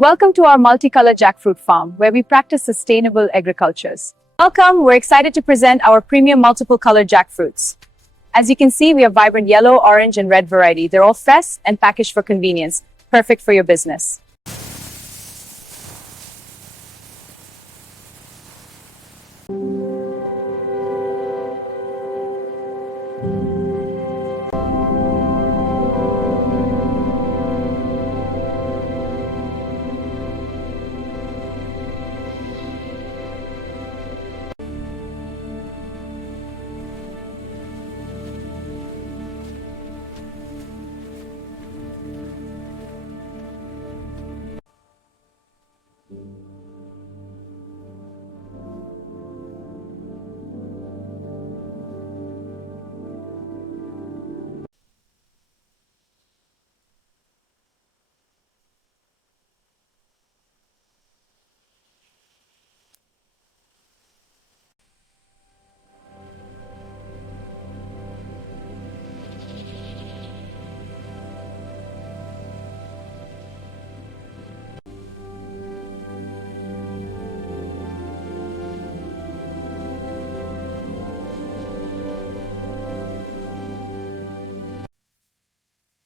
Welcome to our multicolored jackfruit farm, where we practice sustainable agricultures. Welcome, we're excited to present our premium multiple colored jackfruits. As you can see, we have vibrant yellow, orange, and red variety. They're all fresh and packaged for convenience, perfect for your business.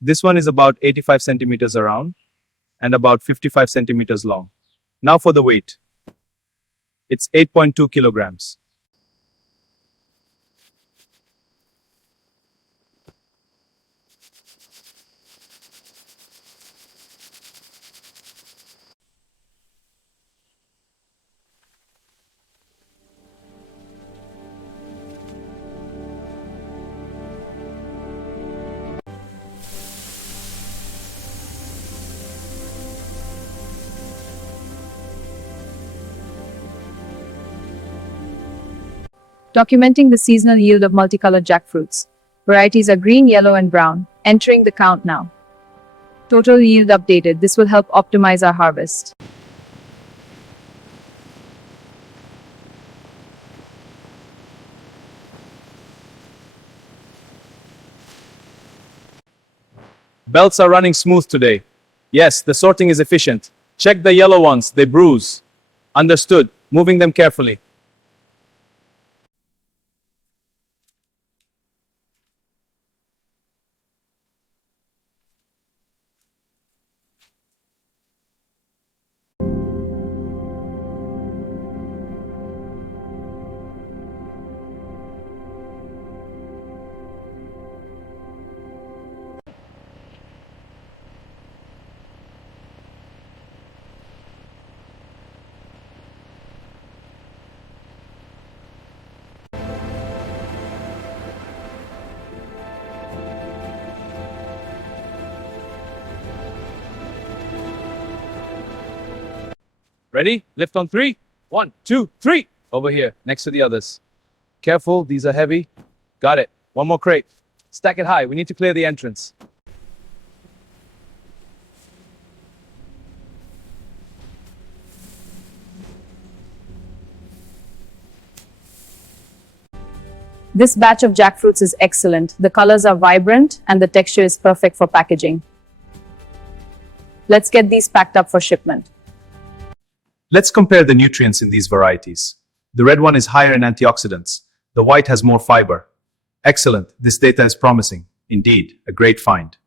This one is about 85 centimeters around and about 55 centimeters long. Now for the weight. It's 8.2 kilograms. Documenting the seasonal yield of multicolored jackfruits. Varieties are green, yellow, and brown. Entering the count now. Total yield updated. This will help optimize our harvest. Belts are running smooth today. Yes, the sorting is efficient. Check the yellow ones, they bruise. Understood. Moving them carefully. Ready? Lift on three. 1, 2, 3. Over here, next to the others. Careful, these are heavy. Got it. One more crate. Stack it high. We need to clear the entrance. This batch of jackfruits is excellent. The colors are vibrant and the texture is perfect for packaging. Let's get these packed up for shipment. Let's compare the nutrients in these varieties. The red one is higher in antioxidants. The white has more fiber. Excellent. This data is promising. Indeed, a great find.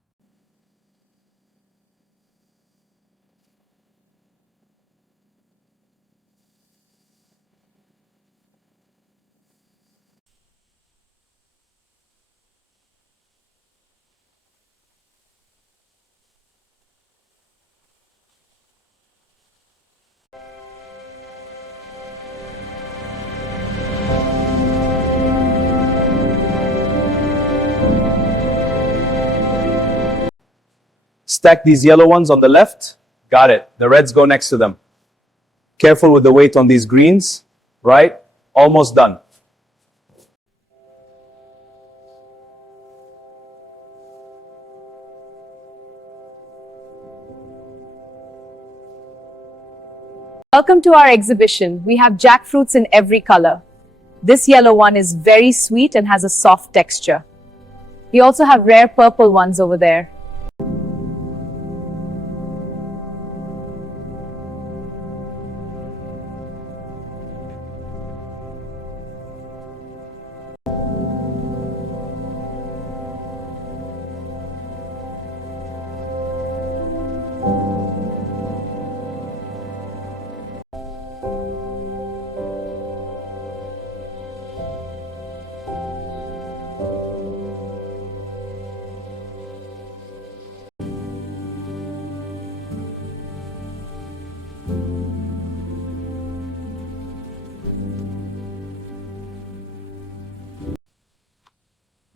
Stack these yellow ones on the left. Got it. The reds go next to them. Careful with the weight on these greens. Right? Almost done. Welcome to our exhibition. We have jackfruits in every color. This yellow one is very sweet and has a soft texture. We also have rare purple ones over there.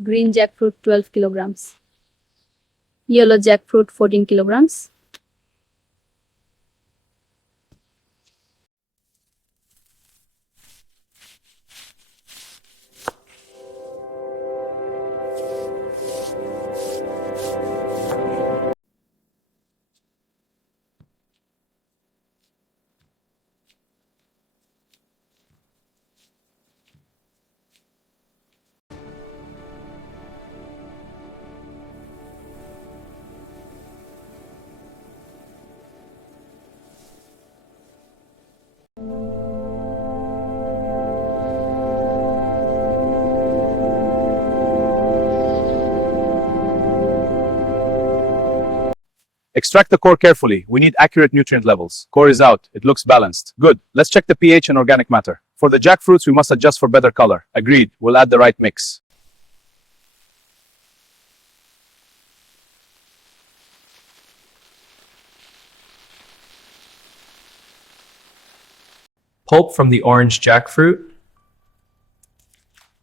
green jackfruit 12 kilograms, yellow jackfruit 14 kilograms. Extract the core carefully. We need accurate nutrient levels. Core is out. It looks balanced. Good. Let's check the pH and organic matter. For the jackfruits, we must adjust for better color. Agreed. We'll add the right mix. Pulp from the orange jackfruit.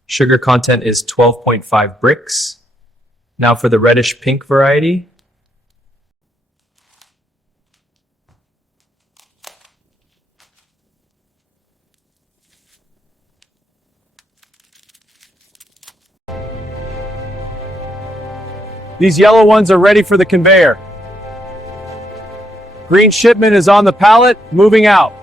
Sugar content is 12.5 bricks. Now for the reddish pink variety. These yellow ones are ready for the conveyor. Green shipment is on the pallet, moving out.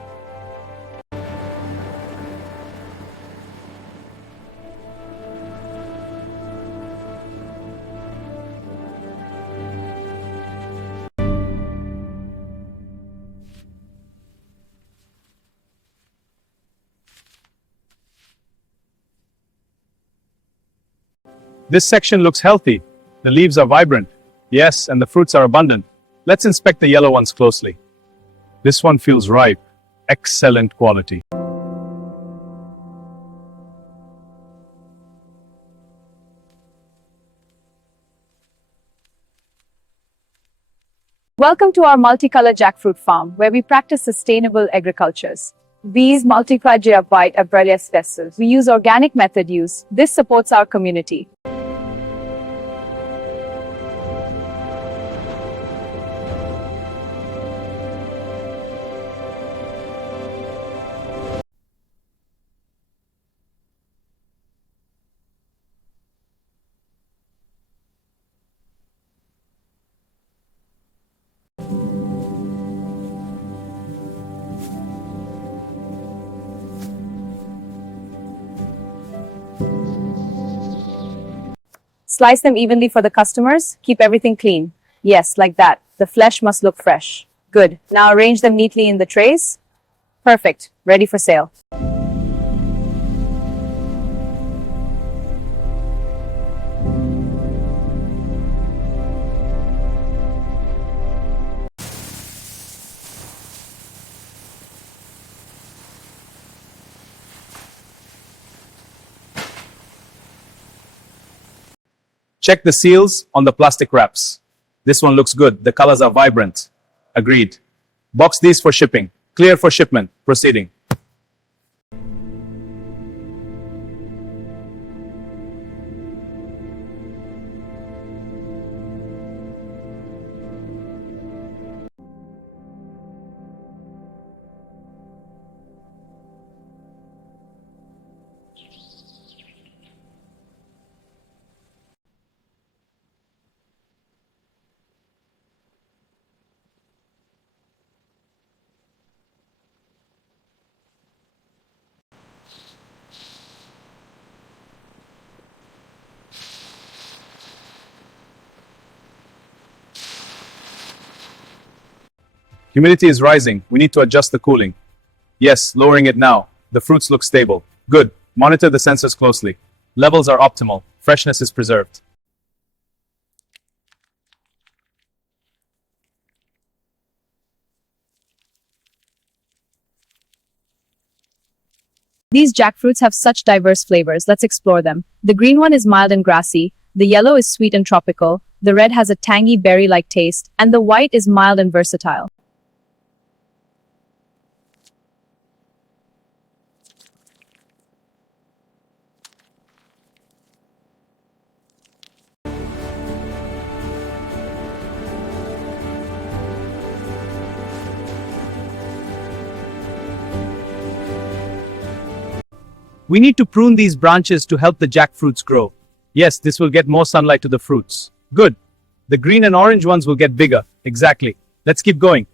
This section looks healthy. The leaves are vibrant. Yes, and the fruits are abundant. Let's inspect the yellow ones closely. This one feels ripe. Excellent quality. Welcome to our multicolored jackfruit farm, where we practice sustainable agricultures. These multicolor white are various vessels. We use organic method use. This supports our community. Slice them evenly for the customers. Keep everything clean. Yes, like that. The flesh must look fresh. Good. Now arrange them neatly in the trays. Perfect. Ready for sale. Check the seals on the plastic wraps. This one looks good. The colors are vibrant. Agreed. Box these for shipping. Clear for shipment. Proceeding. Humidity is rising. We need to adjust the cooling. Yes, lowering it now. The fruits look stable. Good. Monitor the sensors closely. Levels are optimal. Freshness is preserved. These jackfruits have such diverse flavors. Let's explore them. The green one is mild and grassy. The yellow is sweet and tropical. The red has a tangy berry-like taste. And the white is mild and versatile. We need to prune these branches to help the jackfruits grow. Yes, this will get more sunlight to the fruits. Good. The green and orange ones will get bigger. Exactly. Let's keep going.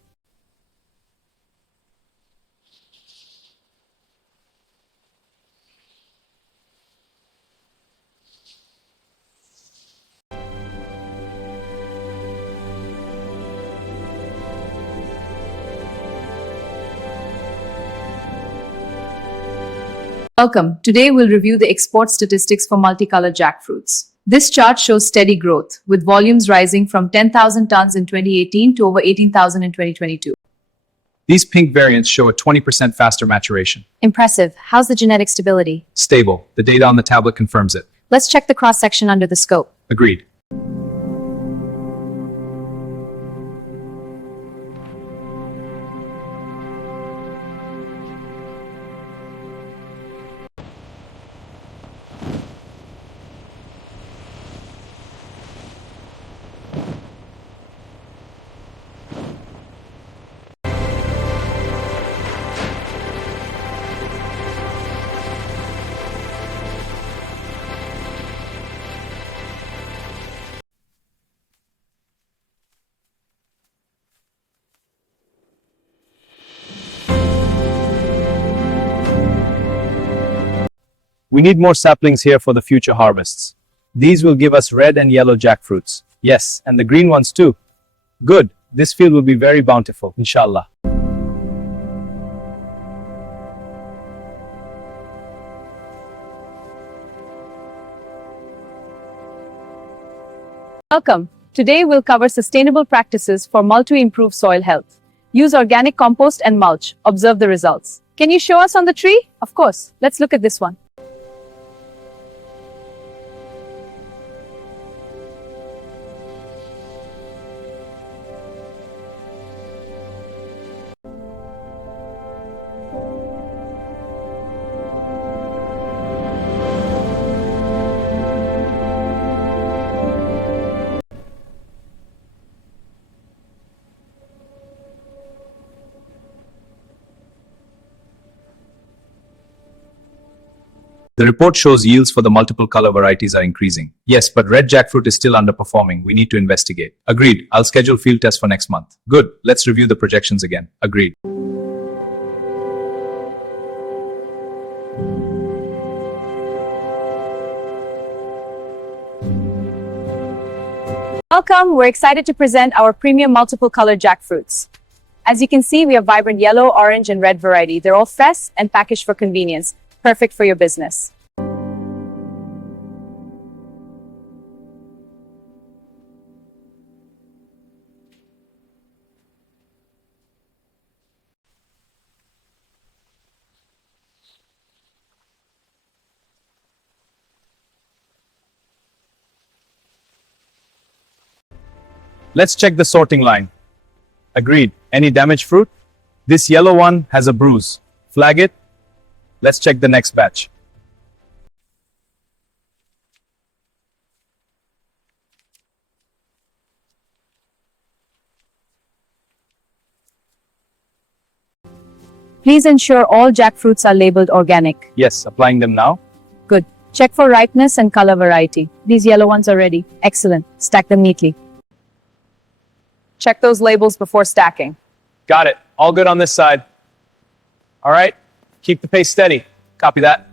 Welcome. Today we'll review the export statistics for multicolored jackfruits. This chart shows steady growth, with volumes rising from 10,000 tons in 2018 to over 18,000 in 2022. These pink variants show a 20% faster maturation. Impressive. How's the genetic stability? Stable. The data on the tablet confirms it. Let's check the cross-section under the scope. Agreed. We need more saplings here for the future harvests. These will give us red and yellow jackfruits. Yes, and the green ones too. Good. This field will be very bountiful, inshallah. Welcome. Today we'll cover sustainable practices for mulch to improve soil health. Use organic compost and mulch. Observe the results. Can you show us on the tree? Of course. Let's look at this one. The report shows yields for the multiple color varieties are increasing. Yes, but red jackfruit is still underperforming. We need to investigate. Agreed. I'll schedule field tests for next month. Good. Let's review the projections again. Agreed. Welcome. We're excited to present our premium multiple colored jackfruits. As you can see, we have vibrant yellow, orange, and red variety. They're all fresh and packaged for convenience. Perfect for your business. Let's check the sorting line. Agreed. Any damaged fruit? This yellow one has a bruise. Flag it. Let's check the next batch. Please ensure all jackfruits are labeled organic. Yes, applying them now. Good. Check for ripeness and color variety. These yellow ones are ready. Excellent. Stack them neatly. Check those labels before stacking. Got it. All good on this side. All right. Keep the pace steady. Copy that.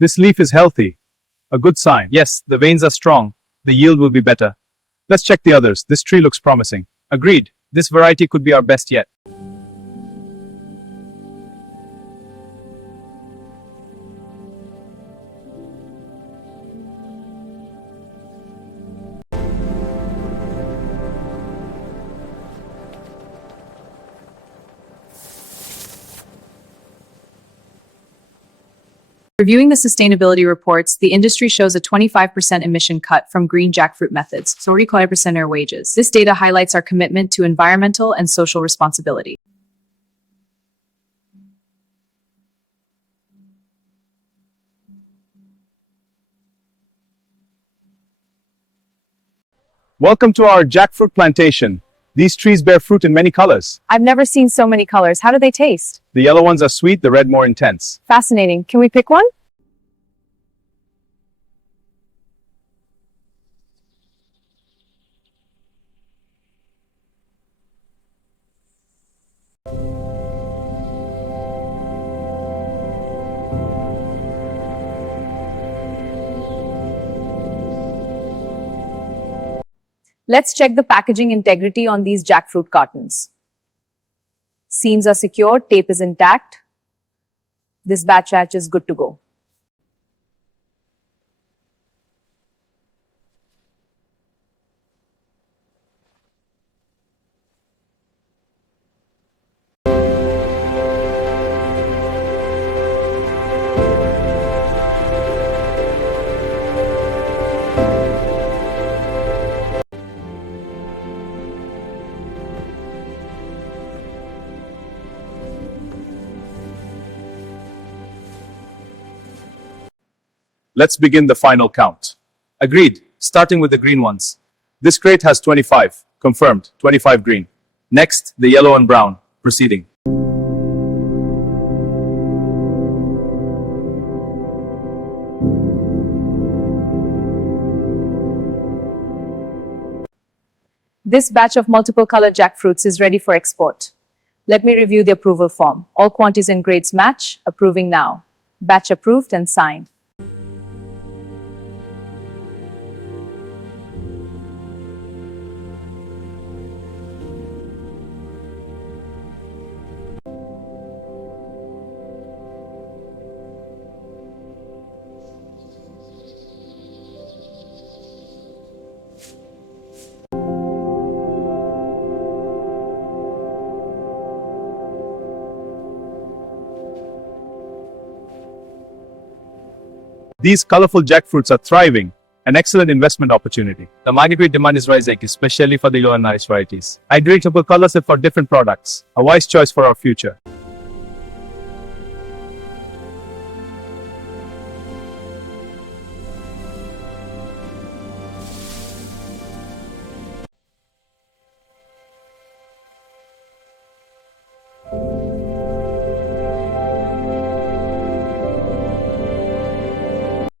This leaf is healthy. A good sign. Yes, the veins are strong. The yield will be better. Let's check the others. This tree looks promising. Agreed. This variety could be our best yet. Reviewing the sustainability reports, the industry shows a 25% emission cut from green jackfruit methods, 45% air wages. This data highlights our commitment to environmental and social responsibility. Welcome to our jackfruit plantation. These trees bear fruit in many colors. I've never seen so many colors. How do they taste? The yellow ones are sweet, the red more intense. Fascinating. Can we pick one? Let's check the packaging integrity on these jackfruit cartons. Seams are secure, tape is intact. This batch is good to go. Let's begin the final count. Agreed. Starting with the green ones. This crate has 25. Confirmed. 25 green. Next, the yellow and brown. Proceeding. This batch of multiple color jackfruits is ready for export. Let me review the approval form. All quantities and grades match. Approving now. Batch approved and signed. These colorful jackfruits are thriving, an excellent investment opportunity. The market demand is rising, especially for the yellow and nice varieties. Hydratable colors for different products, a wise choice for our future.